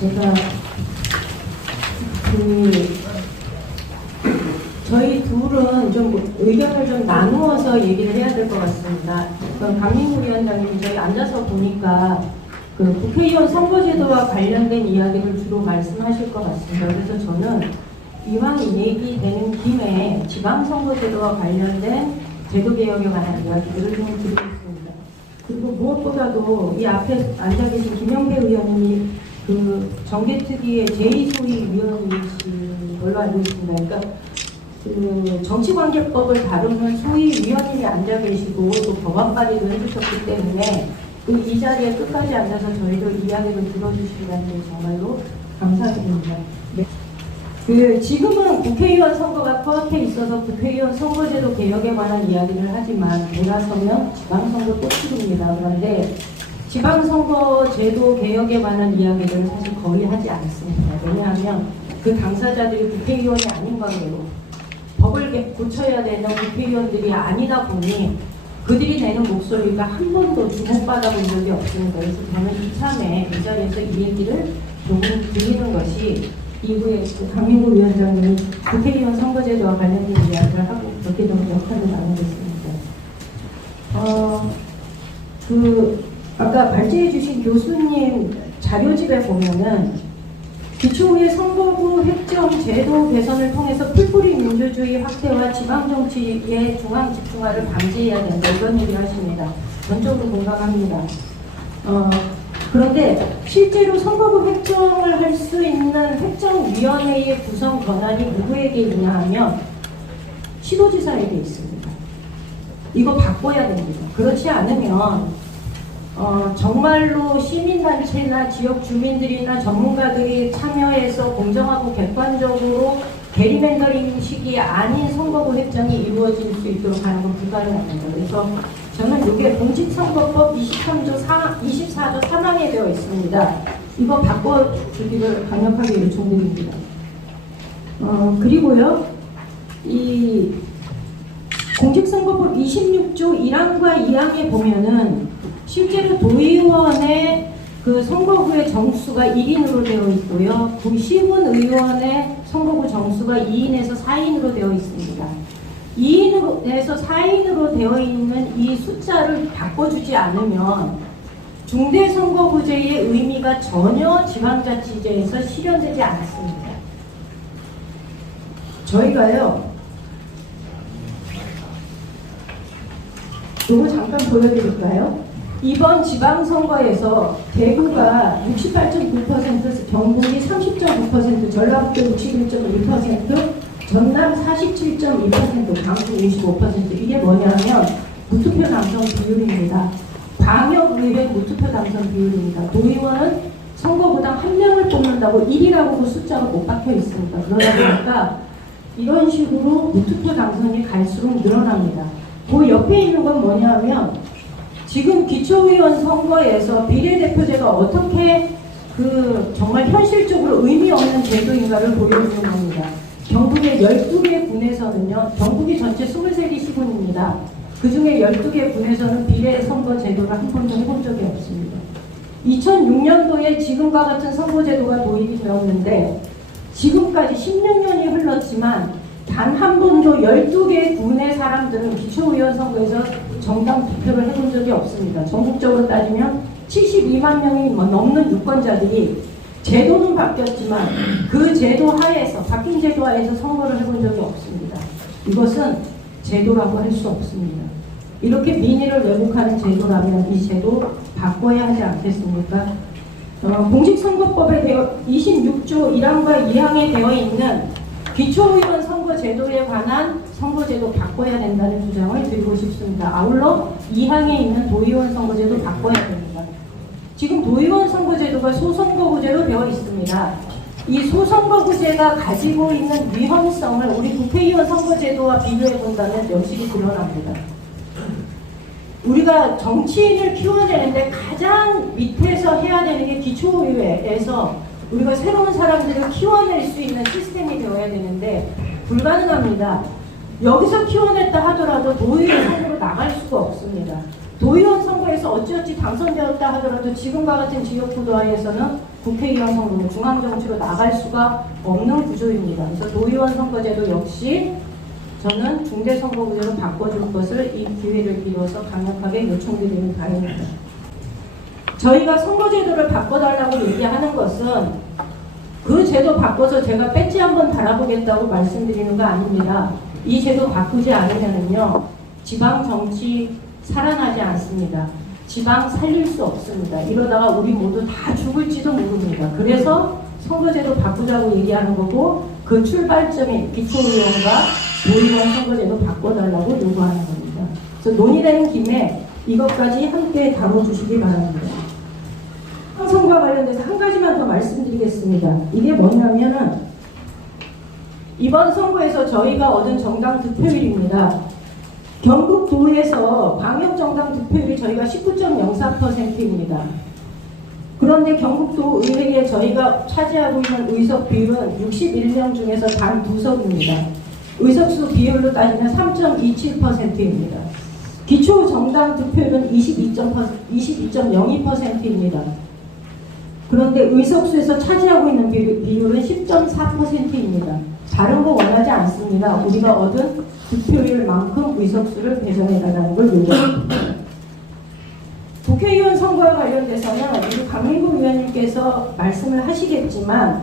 제가 저희 둘은 좀 의견을 좀 나누어서 얘기를 해야 될 것 같습니다. 강민구 위원장님, 저희 앉아서 보니까 국회의원 선거제도와 관련된 이야기를 주로 말씀하실 것 같습니다. 그래서 저는 이왕 얘기되는 김에 지방선거제도와 관련된 제도개혁에 관한 이야기들을 좀 드리겠습니다. 그리고 무엇보다도 이 앞에 앉아 계신 김영배 의원님이 정개특위의 제2소위 위원이신 걸로 알고 있습니다. 그러니까 정치관계법을 다루는 소위 위원님이 앉아 계시고 또 법안 발의도 해주셨기 때문에 이 자리에 끝까지 앉아서 저희도 이야기를 들어주시다는 게 정말로 감사드립니다. 네. 지금은 국회의원 선거가 코앞에 있어서 국회의원 선거제도 개혁에 관한 이야기를 하지만 돌아서면 지방선거 꽃길입니다. 그런데 지방선거제도 개혁에 관한 이야기를 사실 거의 하지 않습니다. 왜냐하면 그 당사자들이 국회의원이 아닌 관계로 법을 고쳐야 되는 국회의원들이 아니다 보니 그들이 내는 목소리가 한 번도 주목받아 본 적이 없습니다. 그래서 저는 이참에 이 자리에서 이 얘기를 조금 드리는 것이 이후에 강민구 위원장님이 국회의원 선거제도와 관련된 이야기를 하고 그렇게 좀 역할을 나누겠습니다. 아까 발제해 주신 교수님 자료집에 보면은 기초의 선거구 획정 제도 개선을 통해서 풀뿌리 민주주의 확대와 지방정치의 중앙 집중화를 방지해야 된다, 이런 얘기를 하십니다. 전적으로 공감합니다. 그런데 실제로 선거구 획정을 할 수 있는 획정위원회의 구성 권한이 누구에게 있냐 하면 시도지사에게 있습니다. 이거 바꿔야 됩니다. 그렇지 않으면 정말로 시민단체나 지역 주민들이나 전문가들이 참여해서 공정하고 객관적으로 게리맨더링식이 아닌 선거구 획정이 이루어질 수 있도록 하는 건 불가능합니다. 그래서 저는 이게 공직선거법 24조 3항에 되어 있습니다. 이거 바꿔주기를 강력하게 요청드립니다. 그리고요, 이 공직선거법 26조 1항과 2항에 보면은 실제로 도의원의 선거구의 정수가 1인으로 되어 있고요. 시군의원의 선거구 정수가 2인에서 4인으로 되어 있습니다. 2인에서 4인으로 되어 있는 이 숫자를 바꿔주지 않으면 중대선거구제의 의미가 전혀 지방자치제에서 실현되지 않습니다. 저희가요, 이거 잠깐 보여드릴까요? 이번 지방선거에서 대구가 68.9%, 경북이 30.9%, 전라북도 61.1%, 전남 47.2%, 강북 55%. 이게 뭐냐면 무투표 당선 비율입니다. 광역의회 무투표 당선 비율입니다. 도의원은 선거구당 한 명을 뽑는다고 1이라고 그 숫자가 못 박혀 있습니다. 그러다 보니까 이런 식으로 무투표 당선이 갈수록 늘어납니다. 그 옆에 있는 건 뭐냐면 지금 기초의원 선거에서 비례대표제가 어떻게 정말 현실적으로 의미 없는 제도인가를 보여주는 겁니다. 경북의 12개 군에서는요, 경북이 전체 23개 시군입니다. 그 중에 12개 군에서는 비례선거 제도를 한 번도 해본 적이 없습니다. 2006년도에 지금과 같은 선거제도가 도입이 되었는데 지금까지 16년이 흘렀지만 단 한 번도 12개 군의 사람들은 기초의원 선거에서 정당 투표를 해본 적이 없습니다. 전국적으로 따지면 72만 명이 넘는 유권자들이 제도는 바뀌었지만 그 제도 하에서, 바뀐 제도 하에서 선거를 해본 적이 없습니다. 이것은 제도라고 할 수 없습니다. 이렇게 민의를 왜곡하는 제도라면 이 제도 바꿔야 하지 않겠습니까? 공직선거법에 26조 1항과 2항에 되어 있는 기초의원 선거제도에 관한 선거제도 바꿔야 된다는 주장을 드리고 싶습니다. 아울러 2항에 있는 도의원 선거제도 바꿔야 됩니다. 지금 도의원 선거제도가 소선거구제로 되어 있습니다. 이 소선거구제가 가지고 있는 위헌성을 우리 국회의원 선거제도와 비교해 본다면 명실히 드러납니다. 우리가 정치인을 키워내는데 가장 밑에서 해야 되는 게 기초의회에서 우리가 새로운 사람들을 키워낼 수 있는 시스템이 되어야 되는데 불가능합니다. 여기서 키워냈다 하더라도 도의회 선으로 나갈 수가 없습니다. 도의원 선거에서 어찌어찌 당선되었다 하더라도 지금과 같은 지역구도화에서는 국회의원 선거로 중앙정치로 나갈 수가 없는 구조입니다. 그래서 도의원 선거제도 역시 저는 중대선거구제로 바꿔줄 것을 이 기회를 빌어서 강력하게 요청드리는 바입니다. 저희가 선거제도를 바꿔달라고 얘기하는 것은 그 제도 바꿔서 제가 배지 한번 달아보겠다고 말씀드리는 거 아닙니다. 이 제도 바꾸지 않으면요 지방 정치 살아나지 않습니다. 지방 살릴 수 없습니다. 이러다가 우리 모두 다 죽을지도 모릅니다. 그래서 선거제도 바꾸자고 얘기하는 거고 그 출발점이 기초의원과 도의원 선거제도 바꿔달라고 요구하는 겁니다. 그래서 논의되는 김에 이것까지 함께 다뤄주시기 바랍니다. 선거와 관련돼서 한 가지만 더 말씀드리겠습니다. 이게 뭐냐면은 이번 선거에서 저희가 얻은 정당 득표율입니다. 경북도에서 방역정당 득표율이 저희가 19.04%입니다. 그런데 경북도 의회에 저희가 차지하고 있는 의석 비율은 61명 중에서 단 2석입니다. 의석수 비율로 따지면 3.27%입니다. 기초 정당 득표율은 22.02%입니다. 그런데 의석수에서 차지하고 있는 비율은 10.4%입니다. 다른 거 원하지 않습니다. 우리가 얻은 득표율만큼 의석수를 배정해달라는 걸 요구합니다. 국회의원 선거와 관련돼서는 우리 강민구 의원님께서 말씀을 하시겠지만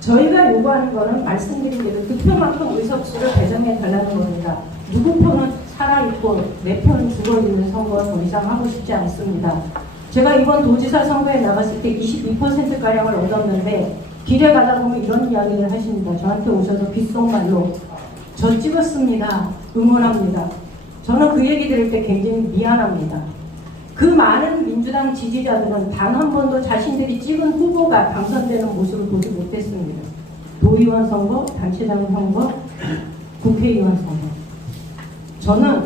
저희가 요구하는 거는 말씀드린 대로 득표만큼 의석수를 배정해달라는 겁니다. 누구 표는 살아있고 내 표는 죽어있는 선거 더 이상 하고 싶지 않습니다. 제가 이번 도지사 선거에 나갔을 때 22%가량을 얻었는데 길에 가다 보면 이런 이야기를 하십니다. 저한테 오셔서 귓속말로 저 찍었습니다. 응원합니다. 저는 그 얘기 들을 때 굉장히 미안합니다. 그 많은 민주당 지지자들은 단 한 번도 자신들이 찍은 후보가 당선되는 모습을 보지 못했습니다. 도의원 선거, 단체장 선거, 국회의원 선거. 저는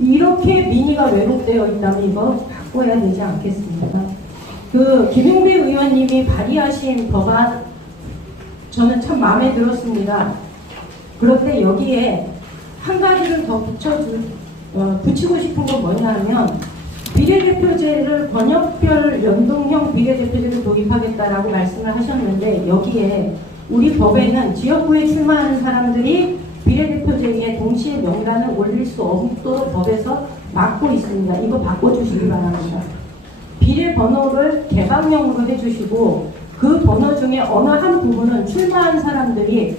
이렇게 민의가 왜곡되어 있다면 이거 바꿔야 되지 않겠습니까? 그 김용배 의원님이 발의하신 법안 저는 참 마음에 들었습니다. 그런데 여기에 한 가지를 더 붙이고 싶은 건 뭐냐 하면 비례대표제를 권역별 연동형 비례대표제를 도입하겠다라고 말씀을 하셨는데 여기에 우리 법에는 지역구에 출마하는 사람들이 비례대표제에 동시에 명단을 올릴 수 없도록 법에서 막고 있습니다. 이거 바꿔주시기 바랍니다. 비례 번호를 개방형으로 해주시고 그 번호 중에 어느 한 부분은 출마한 사람들이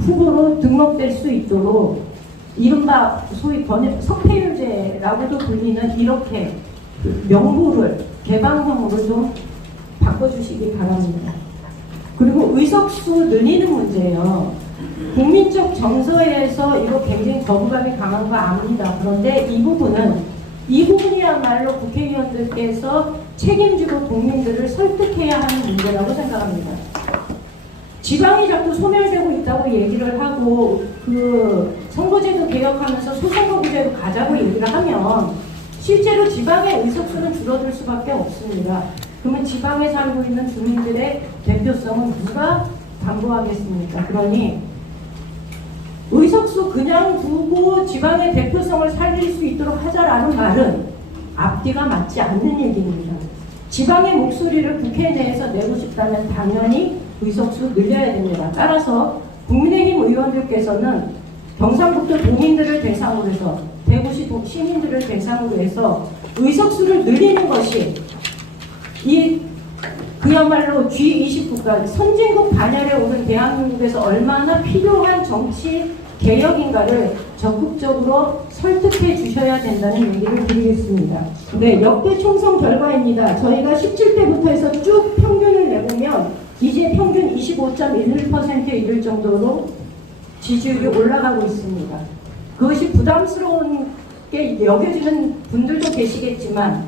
후보로 등록될 수 있도록 이른바 소위 석패율제라고도 불리는 이렇게 명부를 개방형으로 좀 바꿔주시기 바랍니다. 그리고 의석수 늘리는 문제예요. 국민적 정서에서 이거 굉장히 거부감이 강한 거 압니다. 그런데 이 부분이야말로 국회의원들께서 책임지고 국민들을 설득해야 하는 문제라고 생각합니다. 지방이 자꾸 소멸되고 있다고 얘기를 하고 그 선거제도 개혁하면서 소선거구제로 가자고 얘기를 하면 실제로 지방의 의석수는 줄어들 수밖에 없습니다. 그러면 지방에 살고 있는 주민들의 대표성은 누가 담보하겠습니까? 그러니 의석수 그냥 두고 지방의 대표성을 살릴 수 있도록 하자라는 말은 앞뒤가 맞지 않는 얘기입니다. 지방의 목소리를 국회 내에서 내고 싶다면 당연히 의석수 늘려야 됩니다. 따라서 국민의힘 의원들께서는 경상북도 도민들을 대상으로 해서 대구시 시민들을 대상으로 해서 의석수를 늘리는 것이 그야말로 G20국가 선진국 반열에 오른 대한민국에서 얼마나 필요한 정치 개혁인가를 적극적으로 설득해 주셔야 된다는 얘기를 드리겠습니다. 네, 역대 총선 결과입니다. 저희가 17대부터 해서 쭉 평균을 내보면 이제 평균 25.11%에 이를 정도로 지지율이 올라가고 있습니다. 그것이 부담스러운게 여겨지는 분들도 계시겠지만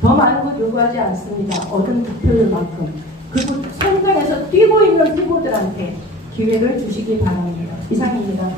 더 많은 것 요구하지 않습니다. 얻은 득표율만큼. 그리고 선당에서 뛰고 있는 후보들한테 기회를 주시기 바랍니다. 이상입니다.